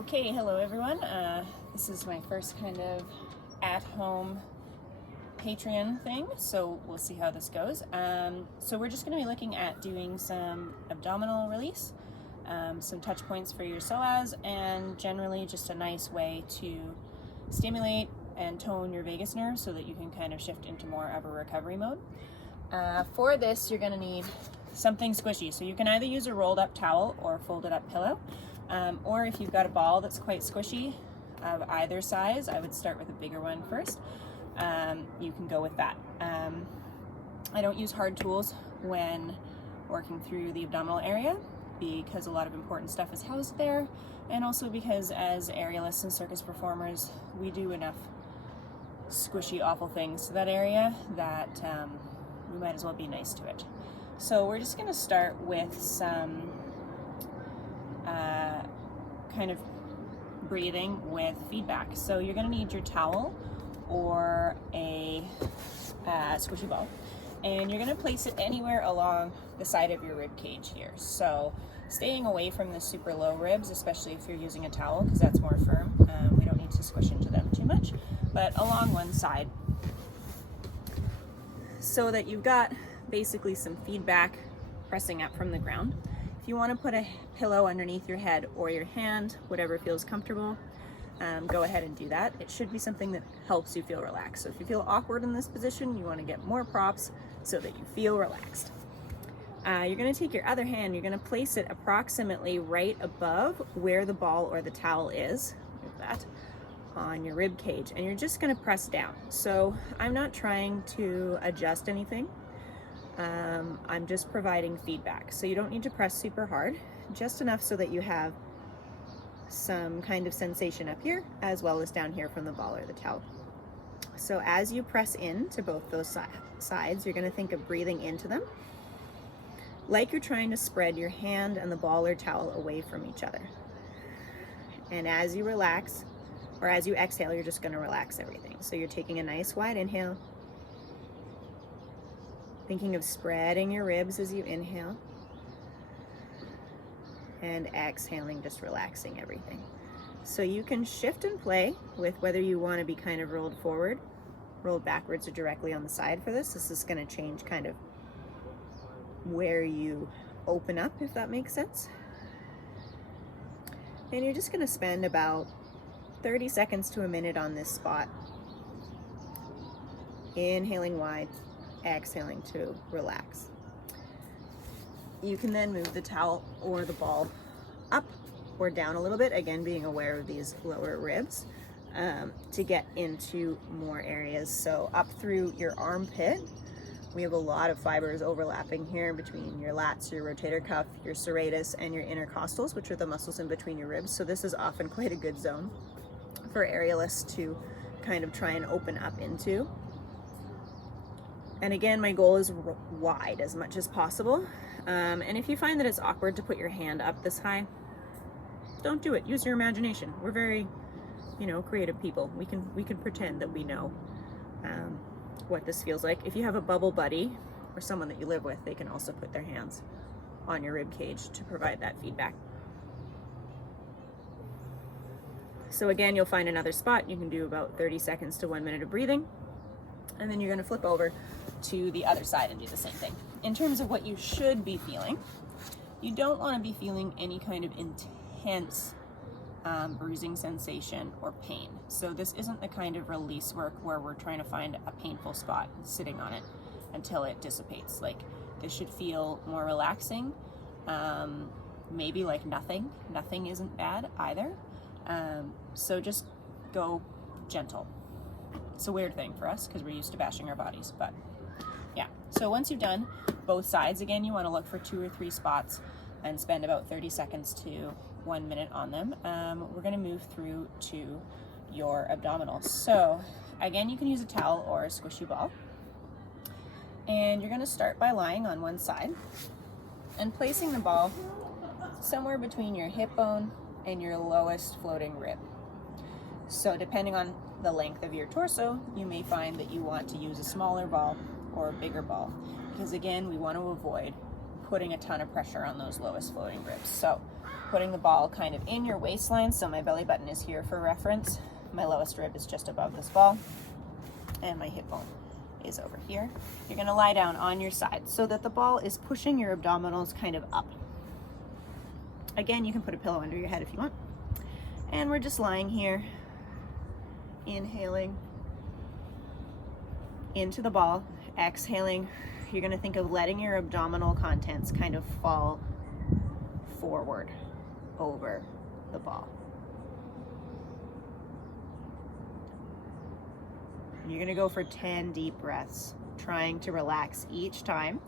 Okay, hello everyone. This is my first kind of at-home Patreon thing, so we'll see how this goes. So we're just going to be looking at doing some abdominal release, some touch points for your psoas, and generally just a nice way to stimulate and tone your vagus nerve so that you can kind of shift into more of a recovery mode. For this, you're going to need something squishy, so you can either use a rolled up towel or folded up pillow. Or if you've got a ball that's quite squishy of either size, I would start with a bigger one first. You can go with that. I don't use hard tools when working through the abdominal area because a lot of important stuff is housed there, and also because as aerialists and circus performers, we do enough squishy, awful things to that area that we might as well be nice to it. So we're just going to start with some kind of breathing with feedback. So you're going to need your towel or a squishy ball, and you're going to place it anywhere along the side of your rib cage here. So staying away from the super low ribs, especially if you're using a towel, because that's more firm. We don't need to squish into them too much, but along one side, so that you've got basically some feedback pressing up from the ground. If you want to put a pillow underneath your head or your hand, whatever feels comfortable, go ahead and do that. It should be something that helps you feel relaxed. So if you feel awkward in this position, you want to get more props so that you feel relaxed. You're going to take your other hand, you're going to place it approximately right above where the ball or the towel is, like that, on your rib cage, and you're just going to press down. So I'm not trying to adjust anything. I'm just providing feedback. So you don't need to press super hard, just enough so that you have some kind of sensation up here as well as down here from the ball or the towel. So as you press in to both those sides, you're going to think of breathing into them like you're trying to spread your hand and the ball or towel away from each other. And as you relax, or as you exhale, you're just going to relax everything. So you're taking a nice wide inhale, thinking of spreading your ribs as you inhale, and exhaling, just relaxing everything. So you can shift and play with whether you want to be kind of rolled forward, rolled backwards, or directly on the side for this. This is going to change kind of where you open up, if that makes sense. And you're just going to spend about 30 seconds to a minute on this spot. Inhaling wide, exhaling to relax. You can then move the towel or the ball up or down a little bit, again being aware of these lower ribs, to get into more areas. So up through your armpit, we have a lot of fibers overlapping here between your lats, your rotator cuff, your serratus, and your intercostals, which are the muscles in between your ribs. So this is often quite a good zone for aerialists to kind of try and open up into. And again, my goal is wide as much as possible. And if you find that it's awkward to put your hand up this high, don't do it. Use your imagination. We're very, creative people. We can pretend that we know what this feels like. If you have a bubble buddy or someone that you live with, they can also put their hands on your rib cage to provide that feedback. So again, you'll find another spot. You can do about 30 seconds to 1 minute of breathing. And then you're going to flip over to the other side and do the same thing. In terms of what you should be feeling, you don't want to be feeling any kind of intense bruising sensation or pain. So this isn't the kind of release work where we're trying to find a painful spot and sitting on it until it dissipates. Like, this should feel more relaxing, maybe like nothing. Nothing isn't bad either. So just go gentle. It's a weird thing for us because we're used to bashing our bodies, but yeah. So once you've done both sides, again, you want to look for 2 or 3 spots and spend about 30 seconds to 1 minute on them. We're going to move through to your abdominals. So again, you can use a towel or a squishy ball. And you're going to start by lying on one side and placing the ball somewhere between your hip bone and your lowest floating rib. So depending on the length of your torso, you may find that you want to use a smaller ball or a bigger ball, because again, we want to avoid putting a ton of pressure on those lowest floating ribs. So putting the ball kind of in your waistline, so my belly button is here for reference. My lowest rib is just above this ball, and my hip bone is over here. You're gonna lie down on your side so that the ball is pushing your abdominals kind of up. Again, you can put a pillow under your head if you want. And we're just lying here, inhaling into the ball, exhaling. You're gonna think of letting your abdominal contents kind of fall forward over the ball. You're gonna go for 10 deep breaths, trying to relax each time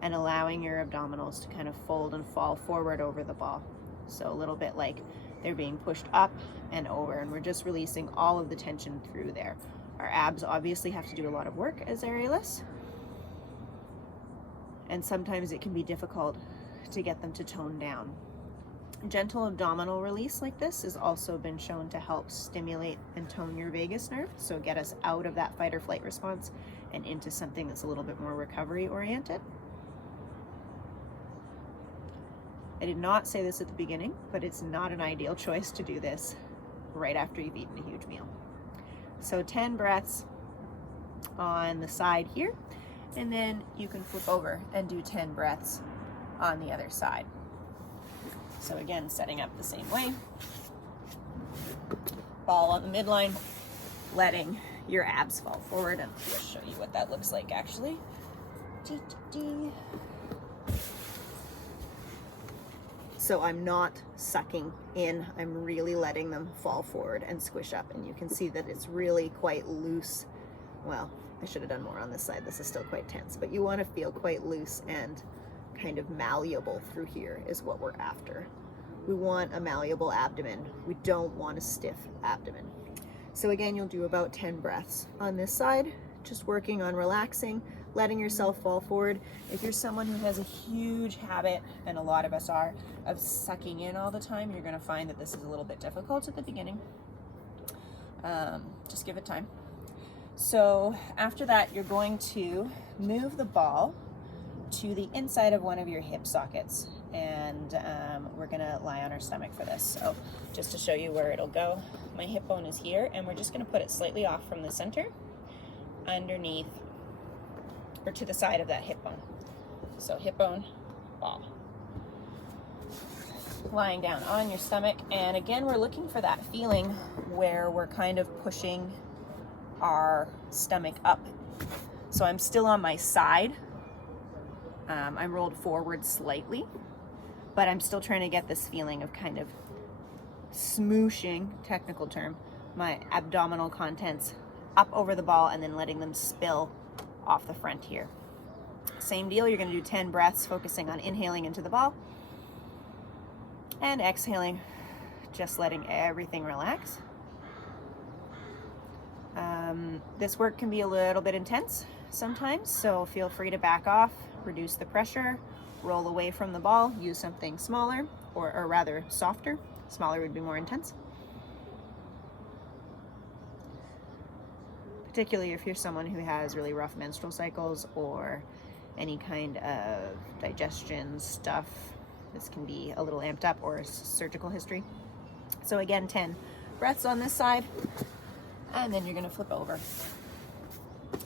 and allowing your abdominals to kind of fold and fall forward over the ball. So a little bit like they're being pushed up and over, and we're just releasing all of the tension through there. Our abs obviously have to do a lot of work as aerialists, and sometimes it can be difficult to get them to tone down. Gentle abdominal release like this has also been shown to help stimulate and tone your vagus nerve, so get us out of that fight or flight response and into something that's a little bit more recovery oriented. I did not say this at the beginning, but it's not an ideal choice to do this right after you've eaten a huge meal. So 10 breaths on the side here, and then you can flip over and do 10 breaths on the other side. So again, setting up the same way. Ball on the midline, letting your abs fall forward, and I'll show you what that looks like actually. So I'm not sucking in, I'm really letting them fall forward and squish up, and you can see that it's really quite loose. Well, I should have done more on this side, this is still quite tense, but you want to feel quite loose and kind of malleable through here is what we're after. We want a malleable abdomen. We don't want a stiff abdomen. So again, you'll do about 10 breaths on this side, just working on relaxing, letting yourself fall forward. If you're someone who has a huge habit, and a lot of us are, of sucking in all the time, you're gonna find that this is a little bit difficult at the beginning. Just give it time. So after that, you're going to move the ball to the inside of one of your hip sockets, and we're gonna lie on our stomach for this. So just to show you where it'll go, my hip bone is here, and we're just gonna put it slightly off from the center, underneath, or to the side of that hip bone. So hip bone, ball. Lying down on your stomach, and again, we're looking for that feeling where we're kind of pushing our stomach up. So I'm still on my side. I'm rolled forward slightly, but I'm still trying to get this feeling of kind of smooshing, technical term, my abdominal contents up over the ball and then letting them spill off the front here. Same deal, you're gonna do 10 breaths, focusing on inhaling into the ball and exhaling, just letting everything relax. This work can be a little bit intense sometimes, so feel free to back off, reduce the pressure, roll away from the ball, use something smaller, or rather softer. Smaller would be more intense. Particularly if you're someone who has really rough menstrual cycles or any kind of digestion stuff. This can be a little amped up, or a surgical history. So again, 10 breaths on this side, and then you're gonna flip over.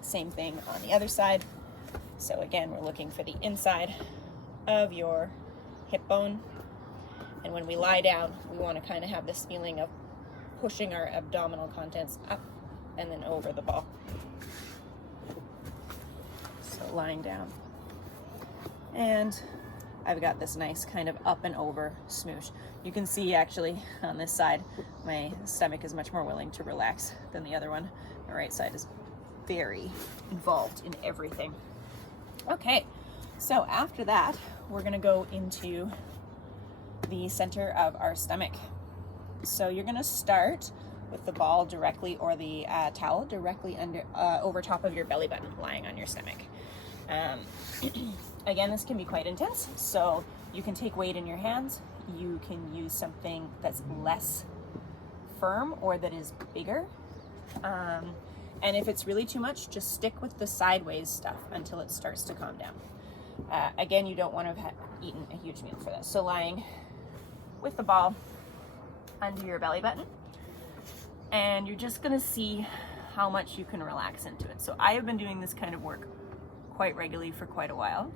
Same thing on the other side. So again, we're looking for the inside of your hip bone. And when we lie down, we want to kind of have this feeling of pushing our abdominal contents up and then over the ball. So lying down. And I've got this nice kind of up and over smoosh. You can see actually on this side, my stomach is much more willing to relax than the other one. My right side is very involved in everything. Okay, so after that, we're gonna go into the center of our stomach. So you're gonna start with the ball directly, or the towel directly under, over top of your belly button, lying on your stomach. Again, this can be quite intense, so you can take weight in your hands. You can use something that's less firm or that is bigger. And if it's really too much, just stick with the sideways stuff until it starts to calm down. Again, you don't want to eaten a huge meal for this. So lying with the ball under your belly button, and you're just gonna see how much you can relax into it. So I have been doing this kind of work quite regularly for quite a while.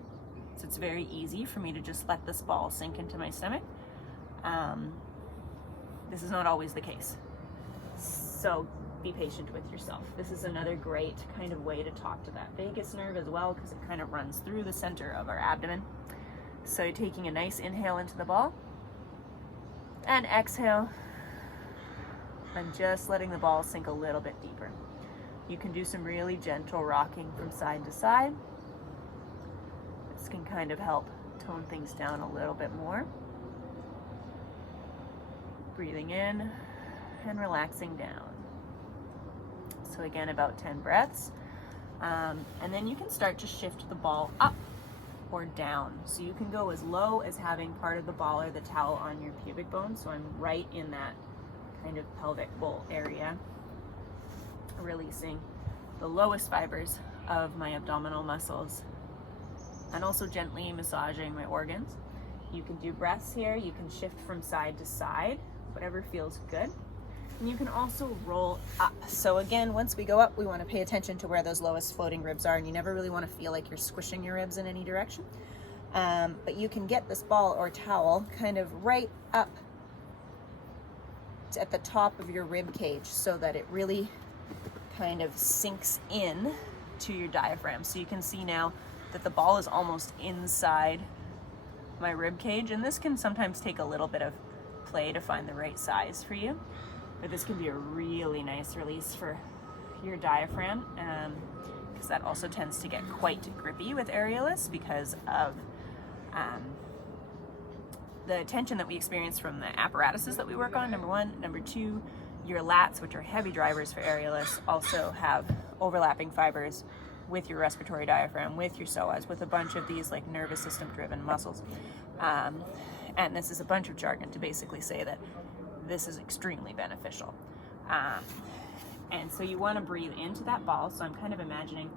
So it's very easy for me to just let this ball sink into my stomach. This is not always the case. So be patient with yourself. This is another great kind of way to talk to that vagus nerve as well, because it kind of runs through the center of our abdomen. So you're taking a nice inhale into the ball and exhale, and just letting the ball sink a little bit deeper. You can do some really gentle rocking from side to side. This can kind of help tone things down a little bit more. Breathing in and relaxing down. So again, about 10 breaths. And then you can start to shift the ball up or down. So you can go as low as having part of the ball or the towel on your pubic bone. So I'm right in that kind of pelvic bowl area, releasing the lowest fibers of my abdominal muscles, and also gently massaging my organs. You can do breaths here. You can shift from side to side, whatever feels good. And you can also roll up. So again, once we go up, we want to pay attention to where those lowest floating ribs are, and you never really want to feel like you're squishing your ribs in any direction. But you can get this ball or towel kind of right up at the top of your rib cage so that it really kind of sinks in to your diaphragm. So you can see now that the ball is almost inside my rib cage, and this can sometimes take a little bit of play to find the right size for you, but this can be a really nice release for your diaphragm, because that also tends to get quite grippy with aerialus because of the tension that we experience from the apparatuses that we work on, number one. Number two, your lats, which are heavy drivers for aerialus, also have overlapping fibers with your respiratory diaphragm, with your psoas, with a bunch of these like nervous system driven muscles. And this is a bunch of jargon to basically say that this is extremely beneficial. And so you want to breathe into that ball. So I'm kind of imagining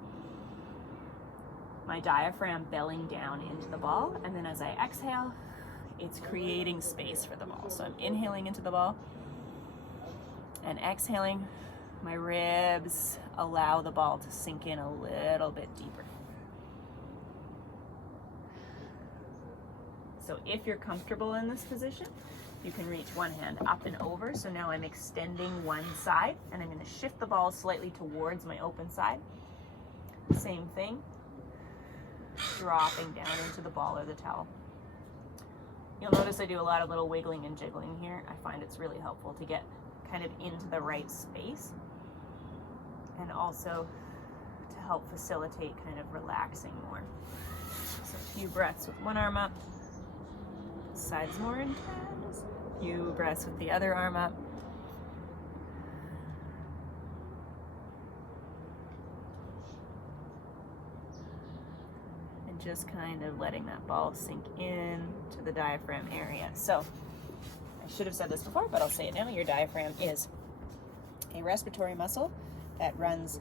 my diaphragm bellying down into the ball, and then as I exhale, it's creating space for the ball. So I'm inhaling into the ball and exhaling. My ribs allow the ball to sink in a little bit deeper. So if you're comfortable in this position, you can reach one hand up and over. So now I'm extending one side, and I'm going to shift the ball slightly towards my open side. Same thing, dropping down into the ball or the towel. You'll notice I do a lot of little wiggling and jiggling here. I find it's really helpful to get kind of into the right space, and also to help facilitate kind of relaxing more. So a few breaths with one arm up, sides more intense, a few breaths with the other arm up. And just kind of letting that ball sink in to the diaphragm area. So I should have said this before, but I'll say it now. Your diaphragm is a respiratory muscle that runs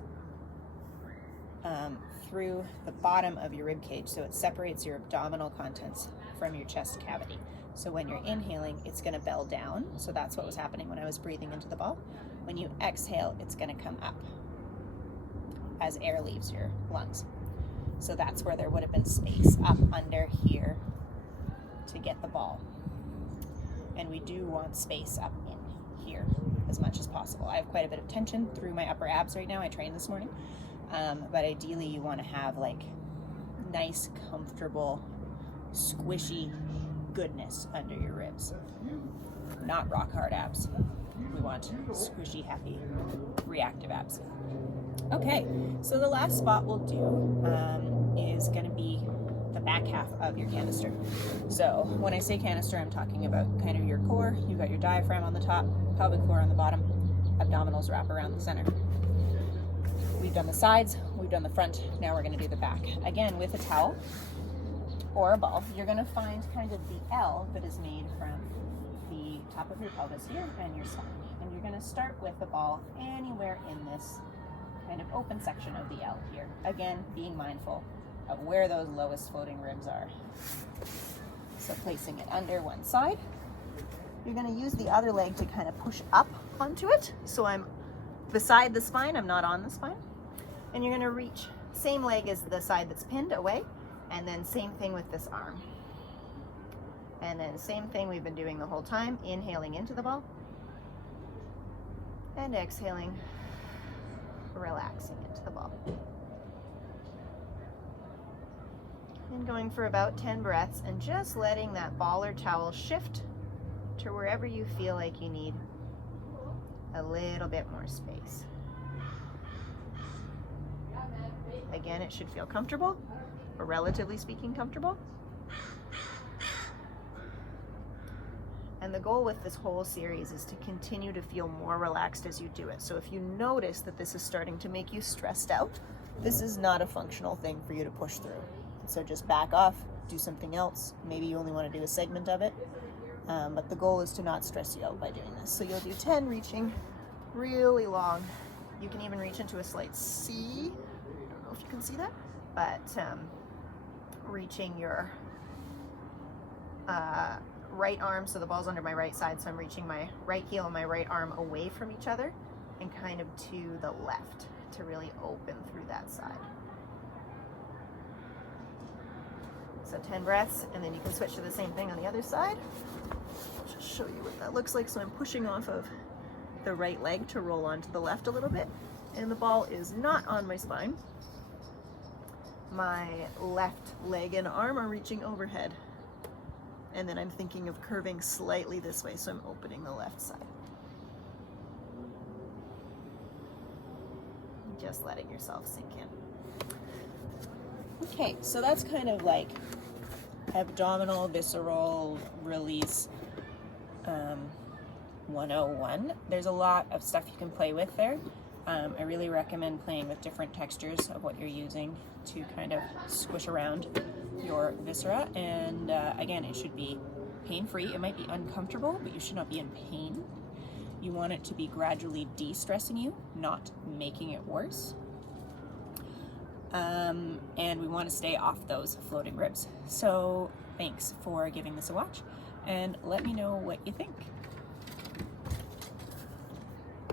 through the bottom of your rib cage. So it separates your abdominal contents from your chest cavity. So when you're inhaling, it's going to bell down. So that's what was happening when I was breathing into the ball. When you exhale, it's going to come up as air leaves your lungs. So that's where there would have been space up under here to get the ball. And we do want space up in here as much as possible. I have quite a bit of tension through my upper abs right now. I trained this morning. But ideally you want to have like nice, comfortable, squishy goodness under your ribs. Not rock hard abs. We want squishy, happy, reactive abs. Okay, so the last spot we'll do is going to be the back half of your canister. So when I say canister, I'm talking about kind of your core. You've got your diaphragm on the top, pelvic floor on the bottom, abdominals wrap around the center. We've done the sides, we've done the front, now we're going to do the back. Again, with a towel or a ball, you're going to find kind of the L that is made from the top of your pelvis here and your spine. And you're going to start with the ball anywhere in this kind of open section of the L here. Again, being mindful of where those lowest floating ribs are. So placing it under one side, you're going to use the other leg to kind of push up onto it. So I'm beside the spine, I'm not on the spine. And you're going to reach, same leg as the side that's pinned away, and then same thing with this arm. And then same thing we've been doing the whole time, inhaling into the ball and exhaling, relaxing into the ball. And going for about 10 breaths and just letting that ball or towel shift to wherever you feel like you need a little bit more space. Again, it should feel comfortable, or relatively speaking comfortable. And the goal with this whole series is to continue to feel more relaxed as you do it. So if you notice that this is starting to make you stressed out, this is not a functional thing for you to push through. So just back off, do something else. Maybe you only want to do a segment of it. But the goal is to not stress you out by doing this. So you'll do 10 reaching really long. You can even reach into a slight C. I don't know if you can see that, but reaching your right arm, so the ball's under my right side, so I'm reaching my right heel and my right arm away from each other and kind of to the left to really open through that side. So 10 breaths, and then you can switch to the same thing on the other side. I'll just show you what that looks like. So I'm pushing off of the right leg to roll onto the left a little bit, and the ball is not on my spine. My left leg and arm are reaching overhead. And then I'm thinking of curving slightly this way, so I'm opening the left side. Just letting yourself sink in. Okay, so that's kind of like abdominal visceral release 101. There's a lot of stuff you can play with there. I really recommend playing with different textures of what you're using to kind of squish around your viscera, and again, it should be pain-free. It might be uncomfortable, but you should not be in pain. You want it to be gradually de-stressing you, not making it worse. And we want to stay off those floating ribs. So thanks for giving this a watch, and let me know what you think.